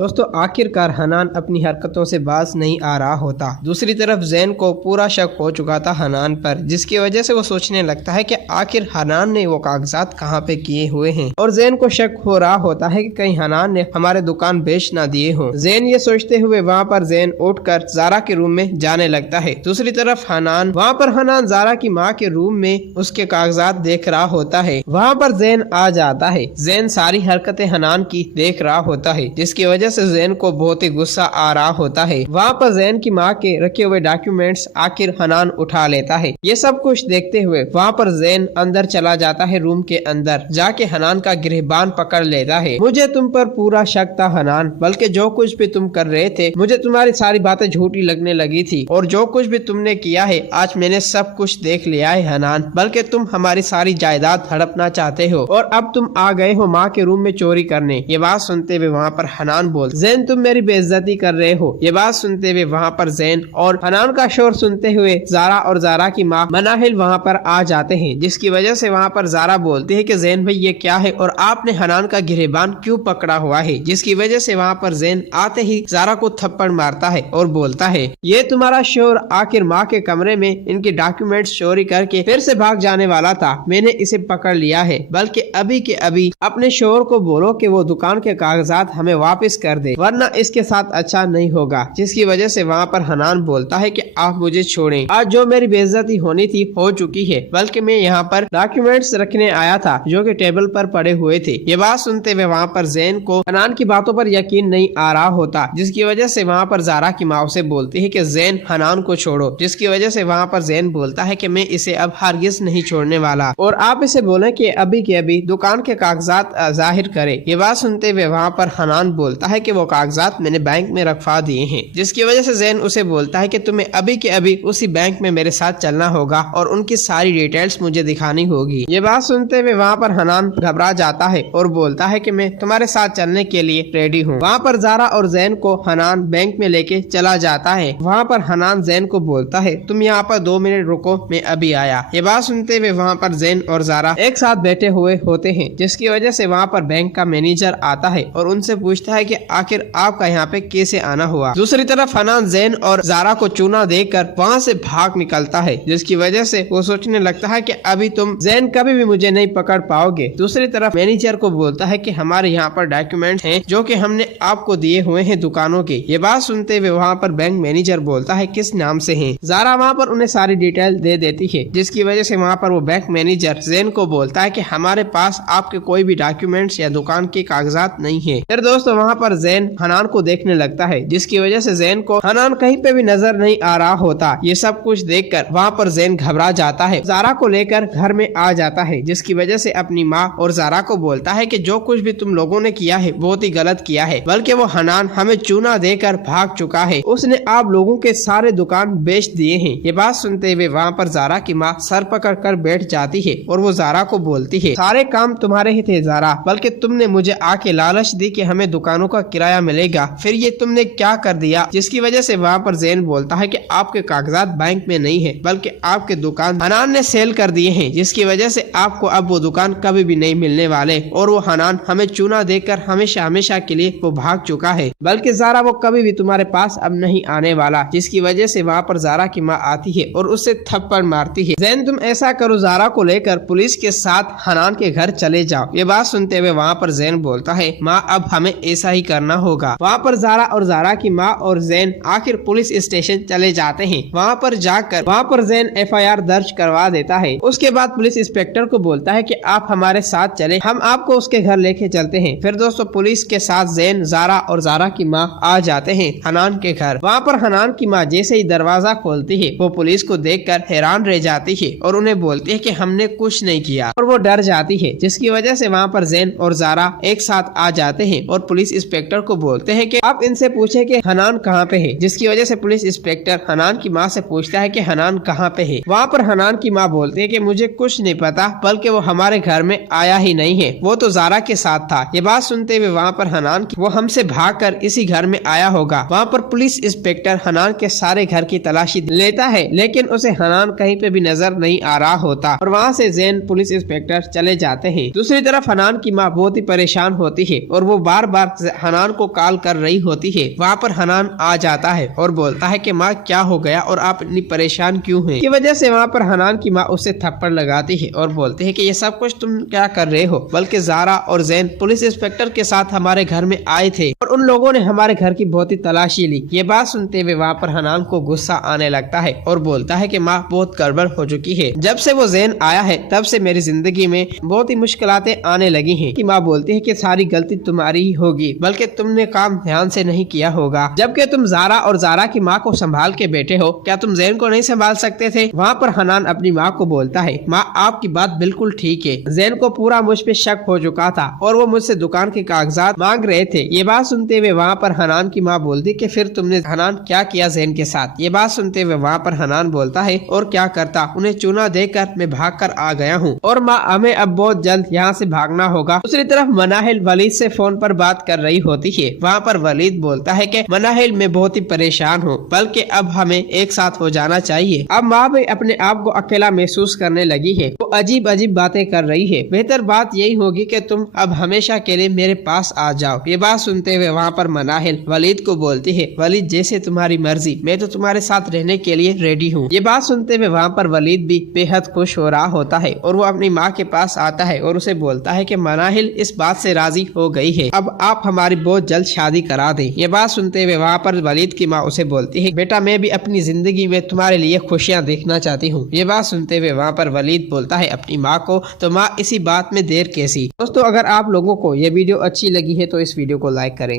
दोस्तों आखिरकार हनान अपनी हरकतों से बाज नहीं आ रहा होता। दूसरी तरफ जैन को पूरा शक हो चुका था हनान पर, जिसकी वजह से वो सोचने लगता है कि आखिर हनान ने वो कागजात कहाँ पे किए हुए हैं। और जैन को शक हो रहा होता है कि कहीं हनान ने हमारे दुकान बेच ना दिए हो। जैन ये सोचते हुए वहाँ पर जैन उठकर जारा के रूम में जाने लगता है। दूसरी तरफ हनान जारा की माँ के रूम में उसके कागजात देख रहा होता है। वहाँ पर जैन आ जाता है। जैन सारी हरकतें हनान की देख रहा होता है, जिसकी वजह से जैन को बहुत ही गुस्सा आ रहा होता है। वहाँ पर जैन की माँ के रखे हुए डॉक्यूमेंट्स आखिर हनान उठा लेता है। ये सब कुछ देखते हुए वहाँ पर जैन अंदर चला जाता है। रूम के अंदर जाके हनान का गिरबान पकड़ लेता है। मुझे तुम पर पूरा शक था हनान, बल्कि जो कुछ भी तुम कर रहे थे मुझे तुम्हारी सारी बातें झूठी लगने लगी थी, और जो कुछ भी तुमने किया है आज मैंने सब कुछ देख लिया है हनान। बल्कि तुम हमारी सारी जायदाद हड़पना चाहते हो और अब तुम आ गए हो माँ के रूम में चोरी करने। ये बात सुनते हुए वहाँ पर हनान बोल, जैन तुम मेरी बेइज्जती कर रहे हो। ये बात सुनते हुए वहाँ पर जैन और हनान का शोर सुनते हुए जारा और जारा की माँ मनाहिल वहाँ पर आ जाते हैं, जिसकी वजह से वहाँ पर जारा बोलती है कि जैन भाई ये क्या है और आपने हनान का गिरबान क्यों पकड़ा हुआ है। जिसकी वजह से वहाँ पर जैन आते ही जारा को थप्पड़ मारता है और बोलता है ये तुम्हारा शोर आखिर माँ के कमरे में इनके डॉक्यूमेंट्स चोरी करके फिर से भाग जाने वाला था, मैंने इसे पकड़ लिया है। बल्कि अभी के अभी अपने शोर को बोलो कि वो दुकान के कागजात हमें वापस कर दे, वरना इसके साथ अच्छा नहीं होगा। जिसकी वजह से वहाँ पर हनान बोलता है कि आप मुझे छोड़ें, आज जो मेरी बेइज्जती होनी थी हो चुकी है, बल्कि मैं यहाँ पर डॉक्यूमेंट्स रखने आया था जो कि टेबल पर पड़े हुए थे। ये बात सुनते हुए वहाँ पर जैन को हनान की बातों पर यकीन नहीं आ रहा होता, जिसकी वजह से वहाँ पर जारा की माँ से बोलती है कि जैन हनान को छोड़ो। जिसकी वजह से वहाँ पर जैन बोलता है कि मैं इसे अब हरगिज नहीं छोड़ने वाला, और आप इसे बोले कि अभी के अभी दुकान के कागजात जाहिर करे। ये बात सुनते हुए वहाँ पर हनान बोलता है कि वो कागजात मैंने बैंक में रखवा दिए हैं। जिसकी वजह से जैन उसे बोलता है कि तुम्हें अभी के अभी उसी बैंक में मेरे साथ चलना होगा और उनकी सारी डिटेल्स मुझे दिखानी होगी। ये बात सुनते हुए वहाँ पर हनान घबरा जाता है और बोलता है कि मैं तुम्हारे साथ चलने के लिए रेडी हूँ। वहाँ पर जारा और जैन को हनान बैंक में लेके चला जाता है। वहाँ पर हनान जैन को बोलता है तुम यहाँ पर 2 मिनट रुको, मैं अभी आया। ये बात सुनते हुए वहाँ पर जैन और जारा एक साथ बैठे हुए होते हैं, जिसकी वजह से वहाँ पर बैंक का मैनेजर आता है और उनसे पूछता है कि आखिर आपका यहाँ पे कैसे आना हुआ। दूसरी तरफ हनान जैन और जारा को चूना देकर वहाँ से भाग निकलता है, जिसकी वजह से वो सोचने लगता है कि अभी तुम जैन कभी भी मुझे नहीं पकड़ पाओगे। दूसरी तरफ मैनेजर को बोलता है कि हमारे यहाँ पर डॉक्यूमेंट हैं जो कि हमने आपको दिए हुए हैं दुकानों के। ये बात सुनते हुए वहाँ पर बैंक मैनेजर बोलता है किस नाम से हैं। जारा वहाँ पर उन्हें सारी डिटेल दे देती है, जिसकी वजह से वहाँ पर वो बैंक मैनेजर जैन को बोलता है कि हमारे पास आपके कोई भी डॉक्यूमेंट्स या दुकान के कागजात नहीं है। फिर दोस्तों वहाँ पर जैन हनान को देखने लगता है, जिसकी वजह से जैन को हनान कहीं पे भी नजर नहीं आ रहा होता। ये सब कुछ देखकर वहाँ पर जैन घबरा जाता है, जारा को लेकर घर में आ जाता है, जिसकी वजह से अपनी माँ और जारा को बोलता है कि जो कुछ भी तुम लोगों ने किया है बहुत ही गलत किया है, बल्कि वो हनान हमें चूना देकर भाग चुका है, उसने आप लोगों के सारे दुकान बेच दिए हैं। ये बात सुनते हुए वहाँ पर जारा की माँ सर पकड़ कर बैठ जाती है और वो जारा को बोलती है सारे काम तुम्हारे ही थे जारा, बल्कि तुमने मुझे आके लालच दी कि हमें दुकानों का किराया मिलेगा, फिर ये तुमने क्या कर दिया। जिसकी वजह से वहाँ पर जैन बोलता है कि आपके कागजात बैंक में नहीं है, बल्कि आपके दुकान हनान ने सेल कर दिए हैं, जिसकी वजह से आपको अब वो दुकान कभी भी नहीं मिलने वाले, और वो हनान हमें चूना देकर हमेशा हमेशा के लिए वो भाग चुका है, बल्कि जारा वो कभी भी तुम्हारे पास अब नहीं आने वाला। जिसकी वजह से वहाँ पर जारा की माँ आती है और उससे थप्पड़ मारती है। जैन तुम ऐसा करो, जारा को लेकर पुलिस के साथ हनान के घर चले जाओ। ये बात सुनते हुए वहाँ पर जैन बोलता है माँ अब हमें ऐसा ही करना होगा। वहाँ पर जारा और जारा की माँ और जैन आखिर पुलिस स्टेशन चले जाते हैं। वहाँ पर जाकर वहाँ पर जैन FIR दर्ज करवा देता है। उसके बाद पुलिस इंस्पेक्टर को बोलता है कि आप हमारे साथ चले, हम आपको उसके घर लेके चलते हैं। फिर दोस्तों पुलिस के साथ जैन, जारा और जारा की माँ आ जाते हैं हनान के घर। वहाँ पर हनान की माँ जैसे ही दरवाजा खोलती है वो पुलिस को देखकर हैरान रह जाती है और उन्हें बोलती है कि हमने कुछ नहीं किया, और वो डर जाती है। जिसकी वजह से वहाँ पर जैन और जारा एक साथ आ जाते हैं और पुलिस इंस्पेक्टर को बोलते हैं कि आप इनसे पूछे कि हनान कहाँ पे है। जिसकी वजह से पुलिस इंस्पेक्टर हनान की माँ से पूछता है कि हनान कहाँ पे है। वहाँ पर हनान की माँ बोलती है कि मुझे कुछ नहीं पता, बल्कि वो हमारे घर में आया ही नहीं है, वो तो जारा के साथ था। ये बात सुनते हुए वहाँ पर हनान वो हमसे भागकर इसी घर में आया होगा। वहाँ पर पुलिस इंस्पेक्टर हनान के सारे घर की तलाशी लेता है, लेकिन उसे हनान कहीं पे भी नजर नहीं आ रहा होता, और वहाँ से जैन पुलिस इंस्पेक्टर चले जाते हैं। दूसरी तरफ हनान की माँ बहुत ही परेशान होती है और वो बार बार हनान को कॉल कर रही होती है वहाँ पर हनान आ जाता है और बोलता है कि माँ क्या हो गया और आप इतनी परेशान क्यों हैं। की वजह से वहाँ पर हनान की माँ उसे थप्पड़ लगाती है और बोलती है कि ये सब कुछ तुम क्या कर रहे हो, बल्कि ज़ारा और जैन पुलिस इंस्पेक्टर के साथ हमारे घर में आए थे और उन लोगों ने हमारे घर की बहुत ही तलाशी ली। ये बात सुनते हुए वहाँ पर हनान को गुस्सा आने लगता है और बोलता है कि माँ बहुत गड़बड़ हो चुकी है। जब से वो जैन आया है तब से मेरी जिंदगी में बहुत ही मुश्किलातें आने लगी हैं। कि माँ बोलती है कि सारी गलती तुम्हारी ही होगी, बल्कि तुमने काम ध्यान से नहीं किया होगा। जबकि तुम ज़ारा और ज़ारा की माँ को संभाल के बैठे हो, क्या तुम जैन को नहीं संभाल सकते थे। वहाँ पर हनान अपनी माँ को बोलता है, माँ आपकी बात बिल्कुल ठीक है, जैन को पूरा मुझ पे शक हो चुका था और वो मुझसे दुकान के कागजात मांग रहे थे। ये बात सुनते हुए वहाँ पर हनान की माँ बोलती कि फिर तुमने हनान क्या किया जैन के साथ। ये बात सुनते हुए वहाँ पर हनान बोलता है, और क्या करता, उन्हें चूना देकर मैं भाग कर आ गया हूँ और माँ हमें अब बहुत जल्द यहाँ से भागना होगा। दूसरी तरफ मनाहिल वलीद से फोन पर बात कर रही होती है। वहाँ पर वलीद बोलता है कि मनाहिल मैं बहुत ही परेशान हूँ, बल्कि अब हमें एक साथ हो जाना चाहिए। अब माँ भी अपने आप को अकेला महसूस करने लगी है, वो अजीब अजीब बातें कर रही है। बेहतर बात यही होगी कि तुम अब हमेशा के लिए मेरे पास आ जाओ। ये बात सुनते हुए वहाँ पर मनाहिल वलीद को बोलती है, वलीद जैसे तुम्हारी मर्जी, मैं तो तुम्हारे साथ रहने के लिए रेडी हूँ। ये बात सुनते हुए वहाँ पर वलीद भी बेहद खुश हो रहा होता है और वो अपनी माँ के पास आता है और उसे बोलता है कि मनाहिल इस बात से राजी हो गई है, अब आप हमारी बहुत जल्द शादी करा दें। ये बात सुनते हुए वहाँ पर वलीद की माँ उसे बोलती है, बेटा मैं भी अपनी जिंदगी में तुम्हारे लिए खुशियाँ देखना चाहती हूँ। ये बात सुनते हुए वहाँ पर वलीद बोलता है अपनी माँ को, तो माँ इसी बात में देर कैसी। दोस्तों अगर आप लोगों को ये वीडियो अच्छी लगी है तो इस वीडियो को लाइक करें।